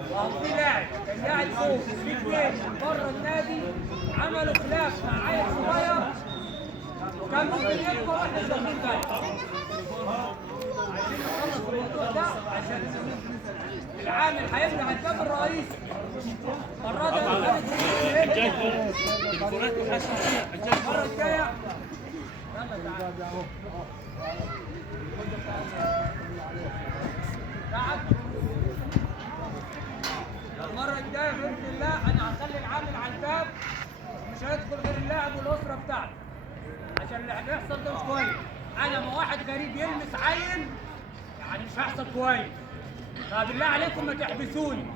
وفي لاعب كان قاعد فوق في اثنين من بره النادي عملوا خلاف مع عيل صغير وكان ممكن يدخل واحنا مش واخدين بالنا. عايزين نخلص الموضوع ده عشان العامل هيبلغ الباب الرئيسي. المره دي المره الجايه المرة الجاية بإذن الله أنا هخلي العامل على الباب مش هيدخل غير اللاعب والأسرة بتاعته عشان اللي هيحصل ده مش كويس. أنا ما واحد غريب يلمس عيل يعني مش هيحصل كويس. فبالله عليكم ما تحبسوني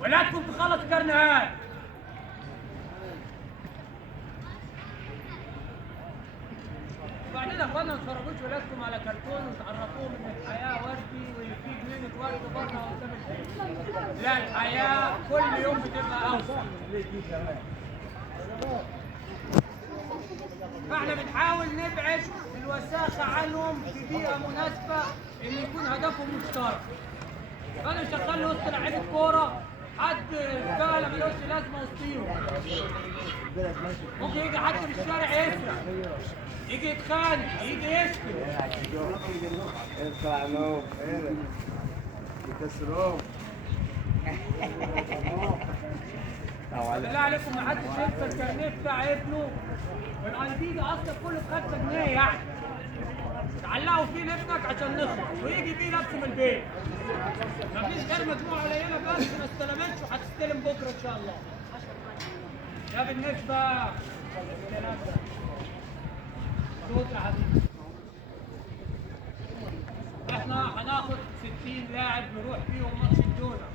ولادكم تخلص كرنيهات. وبعدين يا اخوانا ما تفرجوش ولادكم على كرتون وتعرفوهم ان الحياه وردي وفي جنينه ورد بره قدام البيت. لا، الحياه كل يوم بتبقى اوسع. فاحنا بنحاول نبعد الوساخه عنهم في بيئه مناسبه ان يكون هدفهم مشترك. فانا مش هخلي وسط لعيبه كوره حد زباله ملوش لازمه وسطيهم. ممكن يجي حد في الشارع يسرق، يجي يتخانق، يجي يشتم. ارفع لهم يكسروهم. بالله عليكم ما حدش ينسى الكارنيه بتاع ابنه والاي دي ده اصلا كله ب 5 جنيه يعني. تعلقوا فيه لابنك عشان نخلص ويجي بيه نفسه من البيت. مفيش غير مجموعه قليله بس ما استلمتش وهتستلم بكره ان شاء الله. ده بالنسبه للكلام ده. صوت يا حبيبي. احنا هناخد 60 لاعب نروح بيهم ماتش الدونه.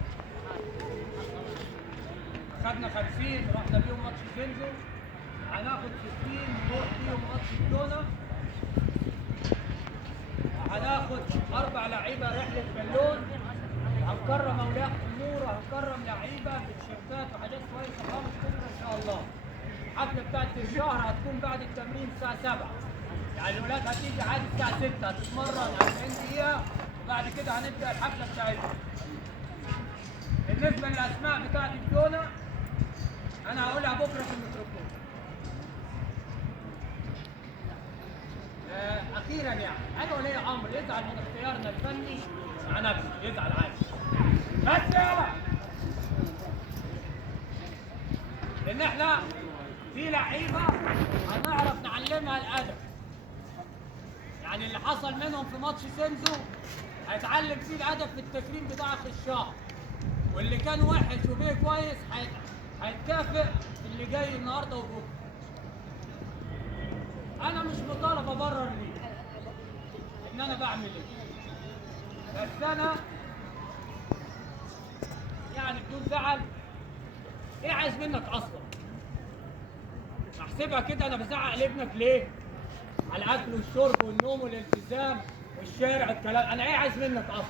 خدنا 50 رحنا بيهم ماتش زنزو. هناخد 60 نروح بيهم ماتش الدونه. هناخد 4 لعيبه رحله بالون. هنكرم اولياء امور وهنكرم لعيبه بتيشيرتات وحاجات كويسه خالص بكره ان شاء الله. الحفله بتاعت الشهر هتكون بعد التمرين الساعه 7. يعني الولاد هتيجي عادي الساعه 6 هتتمرن 40 دقيقه وبعد كده هنبدا الحفله بتاعتنا. بالنسبه للاسماء بتاعت الدونه انا هقولها بكره في الميكروفون. اخيرا يعني انا ولي امر يزعل من اختيارنا الفني مع نفسه يزعل عادي. بس يلا لان احنا في لعيبه هنعرف نعلمها الادب. يعني اللي حصل منهم في ماتش سينزو هيتعلم فيه الادب في التكريم بتاع اخر الشهر. واللي كان وحش وبيه كويس هيتكافئ في اللي جاي النهارده وبكره. انا مش مطالب ابرر ليه ان انا بعمل ايه، بس انا يعني بدون زعل ايه عايز منك اصلا؟ احسبها كده انا بزعق لابنك ليه؟ على الاكل والشرب والنوم والالتزام والشارع الكلام. انا ايه عايز منك اصلا؟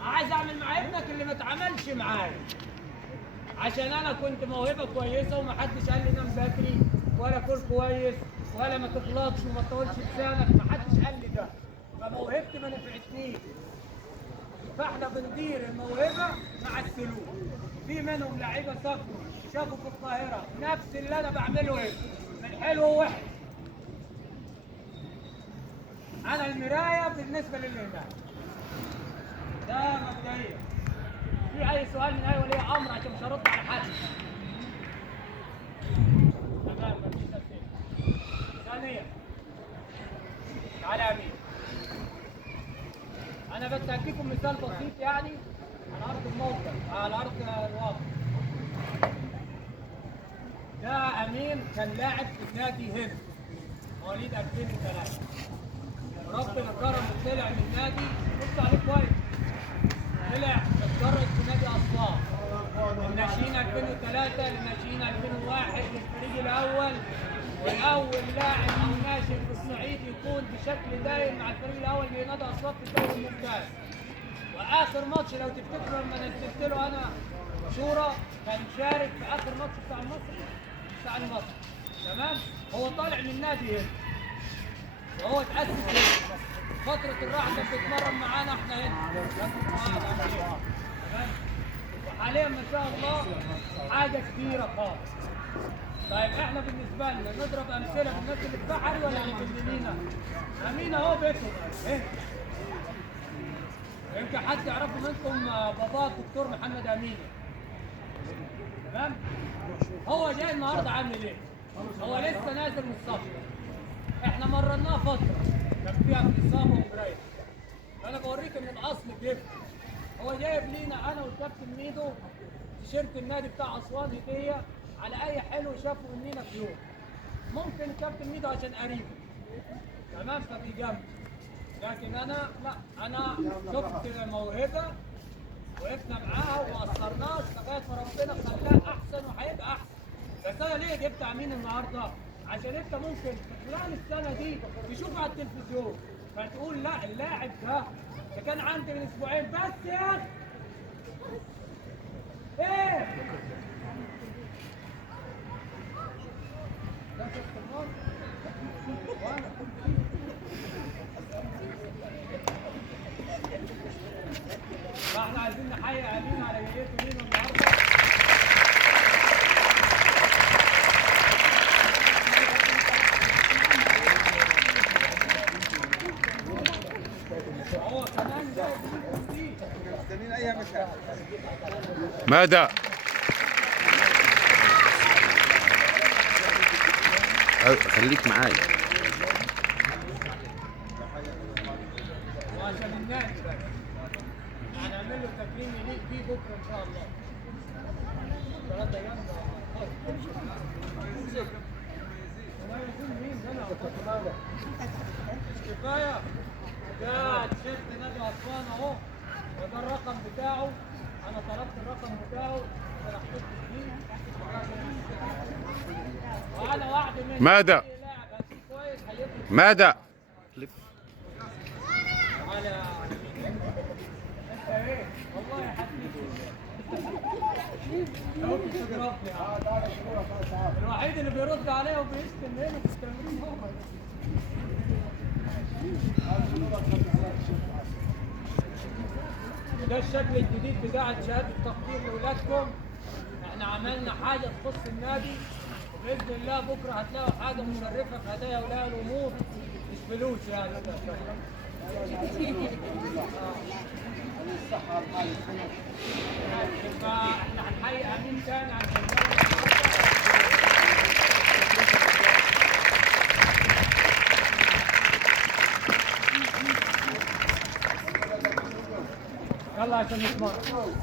عايز اعمل مع ابنك اللي ما اتعملش معايا عشان انا كنت موهبه كويسه ومحدش قال لي نام بدري ولا كل كويس ولا ما تغلطش وما تطولش لسانك. محدش قال لي ده، فموهبتي ما نفعتنيش. فاحنا بندير الموهبه مع السلوك. في منهم لعيبه سافروا شافوا في القاهره نفس اللي انا بعمله هنا من حلو ووحش. انا المرايه بالنسبه للي هناك. ده مبدئيا. في اي سؤال من اي ولي امر عشان مش هرد على حد. تمام مفيش اسئله. ثانيا تعالى يا امين. انا بس هديكم مثال بسيط يعني على ارض الموقف على ارض الواقع. ده امين كان لاعب في نادي هند مواليد 2003. ربنا كرم وطلع من النادي. بص عليه كويس. طلع اتدرج في نادي اسوان من ناشئين 2003 لناشئين 2001 للفريق الاول. واول لاعب او ناشئ في الصعيد يكون بشكل دائم مع الفريق الاول لنادي اسوان في الدوري الممتاز. واخر ماتش لو تفتكروا لما نزلت له انا صوره كان شارك في اخر ماتش بتاع المصري بتاع المصري. تمام. هو طالع من نادي هنا وهو اتاسس هنا فترة الراحة كانت بتتمرن معانا احنا هنا. تمام؟ وحاليا ما شاء الله حاجة كبيرة خالص. طيب احنا بالنسبة لنا نضرب أمثلة بالناس اللي في بحري ولا اللي في المدينة؟ أمين أهو بيته. إيه؟ يمكن حد يعرفه منكم باباه الدكتور محمد أمين. تمام؟ هو جاي النهارده عامل ايه؟ هو لسه نازل من الصف. احنا مرناه فتره كان فيها انتصاب ومرايه. انا بوريك ان الاصل بيفرق. هو جايب لينا انا والكابتن ميدو تيشيرت النادي بتاع اسوان هديه على اي حلو شافه مننا في يوم. ممكن الكابتن ميدو عشان قريب. تمام فبيجمع. لكن انا لا، انا شفت موهبه وقفنا معاها وما قصرناش لغايه ما ربنا خلاها احسن وهيبقى احسن. بس انا ليه جبت امين النهارده؟ عشان انت ممكن في خلال السنه دي تشوف على التلفزيون فتقول لا اللاعب ده كان عندي من اسبوعين بس يا اخي. ايه؟ ده شفت النار؟ وانا فاحنا عايزين نحيي امين على جايته لينا النهارده. هو كمان جايب منكم دي. مستنيين اي مساحه. ماذا؟ خليك معايا. وعشان النادي بقى هنعمل له تكريم يليق بيه بكره ان شاء الله. 3 ايام وما يكون مين ده مش كفايه. ده تيشيرت نادي اسوان اهو وده الرقم بتاعه. انا طلبت الرقم بتاعه فرحت فيه. وانا وعد مني ماذا؟ كويس هيفرق. ماذا؟ تعالى يا انت ايه؟ والله يا حبيبي لو بتضربني الوحيد اللي بيرد عليا وبيشتم هنا في التمرين هو. ده الشكل الجديد بتاع شهاده التقدير لاولادكم. احنا عملنا حاجه تخص النادي وباذن الله بكره هتلاقوا حاجه مشرفه في هدايا اولياء الامور مش فلوس يعني. فاحنا هنحيي امين تاني عشان يلا عشان نتمرن.